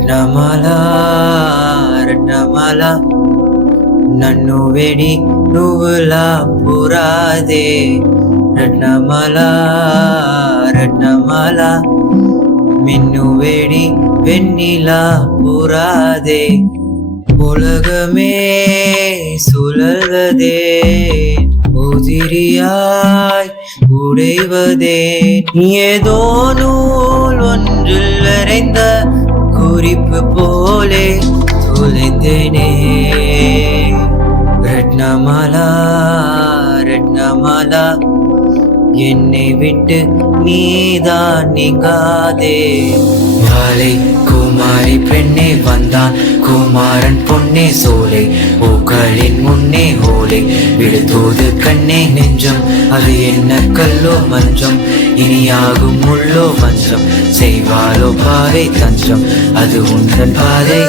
రత్నమాల రత్నమాల నన్ను వేడి నువ్వులా పురాదే రత్నమాల రత్నమాల மின்னு வேடி வெண்ணிலா புறாதே உலகமே சுழல்வதே உதிரியாய் உடைவதே ஏதோ நூல் ஒன்றில் வரைந்த குறிப்பு போலே தொலைந்தேனே ரத்னமாலா ரத்னமாலா என்னை விட்டு நீதான் நீங்காதே வாழை குமாரி பெண்ணே வந்தான் குமாரன் பொன்னே சோலை பூக்களின் முன்னே ஓலை விடுதூது கண்ணே நெஞ்சம் அது என்ன கல்லோ மஞ்சம் இனியாகும் முள்ளோ வஞ்சம் செய்வாளோ பாவை தஞ்சம் அது உந்தன் பாதை